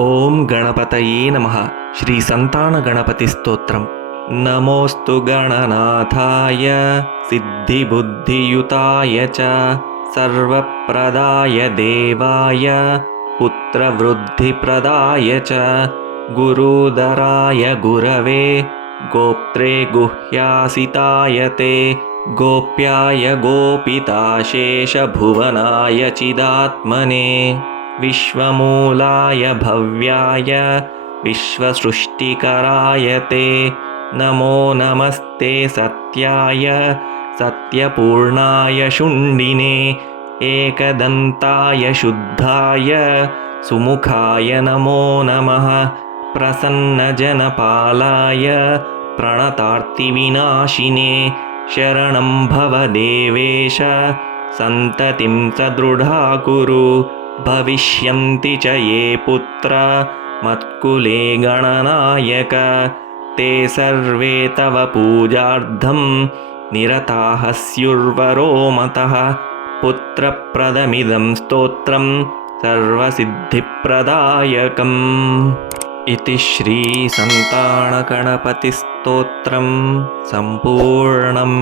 ಓಂ ಗಣಪತಯೇ ನಮಃ. ಶ್ರೀ ಸಂತಾನ ಗಣಪತಿ ಸ್ತೋತ್ರಂ. ನಮೋಸ್ತು ಗಣನಾಥಾಯ ಸಿದ್ಧಿಬುದ್ಧಿಯುತಾಯ ಚ ಸರ್ವಪ್ರದಾಯ ದೇವಾಯ ಪುತ್ರವೃದ್ಧಿಪ್ರದಾಯ ಚ ಗುರುದರಾಯ ಗುರವೇ ಗೋಪ್ತ್ರೇ ಗುಹ್ಯಾಸಿತಾಯ ತೇ ಗೋಪ್ಯಾಯ ಗೋಪಿತಾಶೇಷಭುವನಾಯ ಚಿದಾತ್ಮನೇ ವಿಶ್ವಮೂಲಾಯ ಭವ್ಯಾಯ ವಿಶ್ವಸೃಷ್ಟಿಕರಾಯ ತೇ ನಮೋ ನಮಸ್ತೆ ಸತ್ಯಾಯ ಸತ್ಯಪೂರ್ಣಾಯ ಶುಂಡಿನೇ ಏಕದಂತಾಯ ಶುದ್ಧಾಯ ಸುಮುಖಾಯ ನಮೋ ನಮಃ ಪ್ರಸನ್ನಜನಪಾಲಾಯ ಪ್ರಣತಾರ್ತಿವಿನಾಶಿನೇ ಶರಣಂ ಭವ ದೇವೇಶ ಸಂತತಿಂ ಸದೃಢಾಕುರು ಭವಿಷ್ಯಂತಿ ಚ ಯೇ ಪುತ್ರ ಮತ್ಕುಲೇ ಗಣನಾಯಕ ತೇ ಸರ್ವೇ ತವ ಪೂಜಾರ್ಥಂ ನಿರತಾಃ ಸ್ಯುರ್ವರೋ ಮತಃ ಪುತ್ರಪ್ರದಮಿದಂ ಸ್ತೋತ್ರಂ ಸರ್ವಸಿದ್ಧಿಪ್ರದಾಯಕಂ. ಇತಿ ಶ್ರೀ ಸಂತಾನ ಗಣಪತಿ ಸ್ತೋತ್ರಂ ಸಂಪೂರ್ಣಂ.